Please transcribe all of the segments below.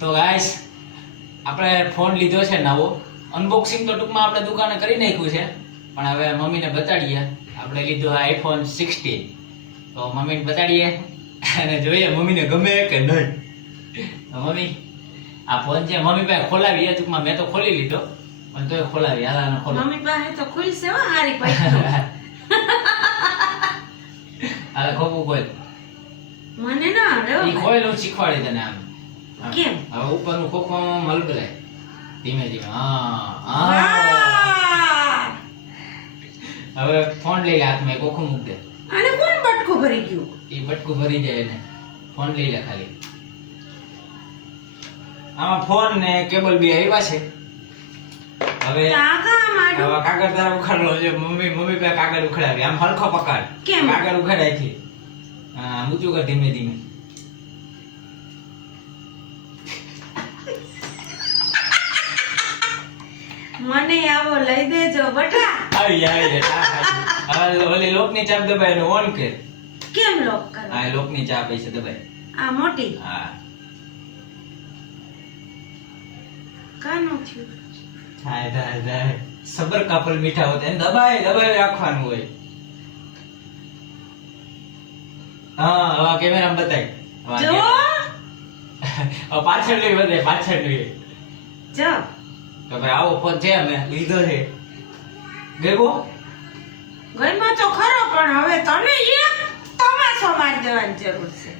તો ગાઈસ આપણે ફોન લીધો છે નવો. અનબોક્સિંગ તો ટૂંકમાં આપણે દુકાને કરી નાખ્યું છે, પણ હવે મમ્મીને બતાડીએ. આપણે લીધો આઈફોન 16. તો મમ્મીને બતાડીએ અને જોઈએ મમ્મીને ગમે કે નહીં. તો મમ્મી આ ફોન છે મમ્મી પાસે ખોલાવીએ. ટૂંકમાં મેં તો ખોલી લીધો, પણ તોય ખોલાવી. હાલાને ખોલો. મમ્મી પાસે તો ખુલશે હો હારી પૈસા. હાલે ખોબું બોલ. મને ના આવડે હો. ઈ ખોયલું શીખવાડી તને આમ. હા. કેમ? હવે ઉપરનું ખોખું મલગલે ધીમે ધીમે. હા વાહ! હવે ફોન લઈ લે હાથમાં, ખોખું મૂક દે. આને કોણ બટકું ભરી ગયું? ઈ બટકું ભરી જાય એને. ફોન લઈ લે ખાલી. આમાં ફોન ને કેબલ બે આવ્યા છે. હવે કાકા માડું હવે કાગળ તારા ઉખાડલો છે. મમ્મી પાસે કાગળ ઉખાડાવી. આમ હલકો પકડ. કેમ? કાગળ ઉખાડાય છે. હા, ઊંચું કર ધીમે ધીમે. મને આવો લઈ દેજો બટા. આવી આવી હવે ઓલી લોકની ચાપ દબાય ને ઓન કર. કેમ લોક કરો? હા, લોકની ચાપ છે દબાય. આ મોટી હા, કાનું થયું? થાય સબર કાપલ મીઠા હોતે એને દબાઈ રાખવાનું હોય. હા, હવે કેમેરા બતાય. જો હવે પાછળ લઈ બતાય, પાછળ લઈ. જો તો ભાઈ આવો ફોન છે, અમે લીધો છે. ગેગો ગઈમાં તો ખરો, પણ હવે તને એક તમાશો મારી દેવાની જરૂર છે.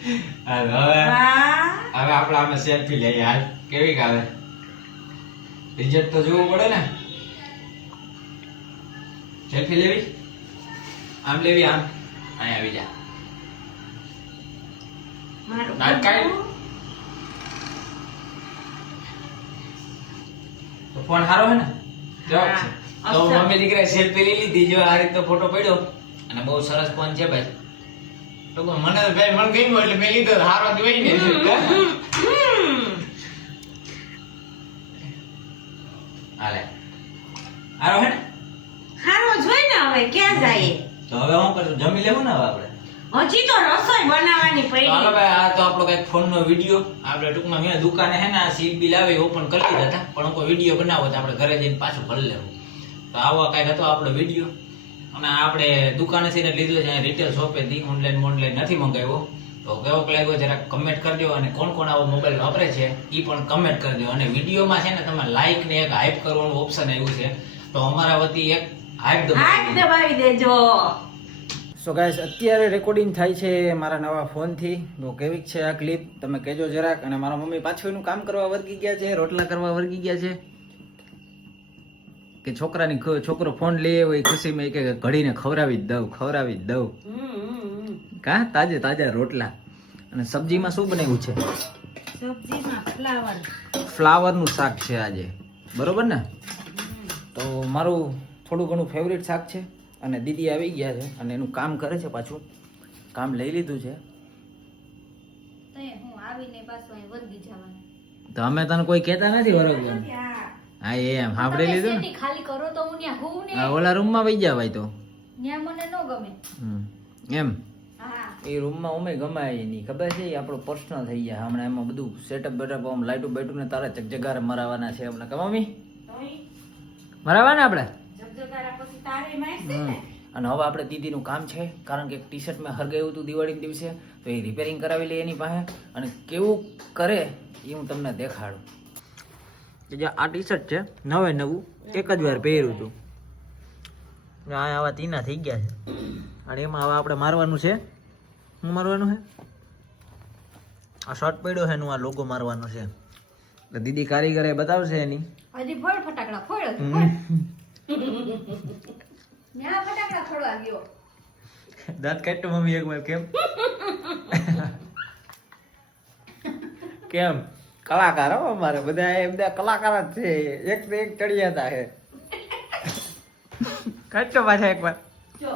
હવે વાહ! હવે આપણે આમે સેલ્ફી લઈએ. હાલ કેવી આવે રિઝલ્ટ તો જોવું પડે ને. સેલ્ફી લેવી, આમ લેવી, આમ અહીં આવી જા. મારું નાક કાઢ. બધું તો ફોન સારો હે ને? જવાબ છે. હા, તો અસલ. મમ્મી દીકરાએ સેલ્ફી લઈ લીધી. જો આ રીતનો ફોટો પડ્યો અને બહુ સરસ ફોન છે ભાઈ. તો મને તો ભાઈ મને ગમ્યું એટલે મેં લીધો. સારો જ હોય ને. હાલે સારો હે ને? હારો જોઈ ને હવે ક્યાં જાય? તો હવે હું કરશું, જમી લેવું ને હવે આપણે. હજી તો રસોઈ બનાવવાની તો હાલો પડી. ભાઈ, આ તો આપણો કઈક ફોનનો વિડીયો. આપણે ટૂંકમાં મેં દુકાને હે ને આ સીપ બિલ આવે ઓપન કરી દીધા હતા, પણ કોઈ વિડીયો બનાવો તો આપણે ઘરે જઈને પાછું ભરી લેવું. તો આવો કઈક હતો આપણો વિડીયો. અને આપણે દુકાનેથી ને લીધો છે, રિટેલ શોપેથી. ઓનલાઈન નથી મંગાવ્યો. તો કેવો લાગ્યો જરા કમેન્ટ કરજો. અને કોણ કોણ આવો મોબાઈલ વાપરે છે એ પણ કમેન્ટ કરજો. અને વિડીયોમાં છે ને તમે લાઈક ને એક હાઈપ કરવાનું ઓપ્શન આવ્યું છે, તો અમારા વતી એક હાઈપ હાથ દબાવી દેજો. સો ગાઈસ, અત્યારે રેકોર્ડિંગ થાય છે મારા નવા ફોનથી. તો કેવી છે આ ક્લિપ તમે કહેજો જરાક. અને મારા મમ્મી પાછું એનું કામ કરવા વર્ગી ગયા છે, રોટલા કરવા વર્ગી ગયા છે. કે છોકરો ફોન લઈ આવ્યો એ ખુશીમાં કે ઘડીને ખવડાવી જ દઉં. કા તાજા રોટલા. અને સબ્જીમાં શું બનાવ્યું છે? સબ્જીમાં ફ્લાવરનું શાક છે આજે, બરોબર ને? તો મારું થોડું ઘણું ફેવરિટ શાક છે. અને દીદી આવી ગયા છે અને એનું કામ કરે છે. પાછું કામ લઈ લીધું છે. તો અમે તને કોઈ કહેતા નથી વરગવાનું. હા, એમ સાંભળી લીધું ને. ખાલી કરો તો હું ન્યા હું ને હા, ઓલા રૂમમાં વઈ જા ભાઈ. તો ન્યા મને ન ગમે. એમ હા એ રૂમમાં અમે ગમાય નહીં, ખબર છે? એ આપણો પર્સનલ થઈ જાય હમણાં. એમાં બધું સેટઅપ બેટઅપ આમ લાઈટું બાઈટું ને તારા ચકચગારે મરાવાના છે હમણાં. કે મમ્મી મરાવાના આપણે? જગજગારા પછી તારે મારશે ને. અને હવે આપણે દીદીનું કામ છે, કારણ કે એક ટી શર્ટ મેં હરગાવ્યું હતું દિવાળીના દિવસે. તો એ રિપેરિંગ કરાવી લઈએ એની પાસે. અને કેવું કરે એ હું તમને દેખાડું. કે જે આ ટી શર્ટ છે નવું એક જ વાર પહેર્યું હતું. આ આવા તીના થઈ ગયા છે. અને એમાં હવે આપણે મારવાનું છે. શું મારવાનું છે? આ શર્ટ પડ્યો છે એનું આ લોગો મારવાનો છે. એટલે દીદી કારીગરે બતાવશે એની. હજી ફોડ ફટાકડા ફોડ ન્યા ફટાકડા ફોડવા ગયો. દાંત કાઢતો મમ્મી એક વાર. કેમ કલાકાર હો અમારે બધા કલાકાર જ છે. એક તો એક ચડિયાતા છે. કાઢતો પાછા એક વાર. જો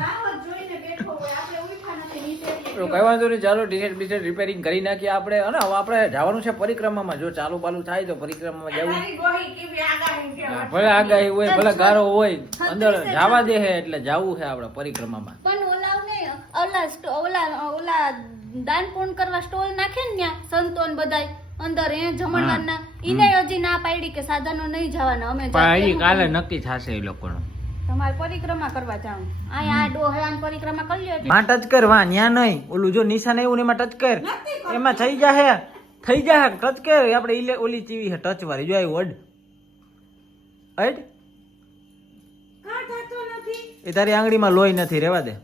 રાહત જોઈને બેઠો હોય આપણે ઉઠા નથી નીચે. તો કઈ વાંધો નહીં, ચાલો ટી શર્ટ રિપેરિંગ કરી નાખીએ આપણે. અને હવે આપણે જવાનું છે પરિક્રમામાં. જો ચાલુ બાલુ થાય તો પરિક્રમામાં જવું. તારી ગોહી કેવી આગાહી છે. ભલે આગાહી હોય ભલે ગારો હોય, અંદર જવા દે છે એટલે જવું છે આપણે પરિક્રમામાં. પણ ઓલાવ ને ઓલા દાન પૂર્ણ કરવા સ્ટોલ નાખે ને ત્યાં સંતો ને બધાય અંદર એ જમણવારના ઈને હજી ના પાડી કે સાધનો નહીં જવાના અમે પણ હજી કાલે નક્કી થશે એ લોકોનું. તમારે પરિક્રમા કરવા જાઉં આ ડોહરાન પરિક્રમા કરી લ્યો માં ટચ કર વા ન્યા નહીં ઓલું જો નિશાન આવ્યું ને એમાં ટચ કર એમાં થઈ જાહે ટચ કર આપણે ઓલી ચીવી હે ટચ વાળી જો આવ્યું અડ કાં થતો નથી એ તારી આંગળીમાં લોહી નથી રેવા દે.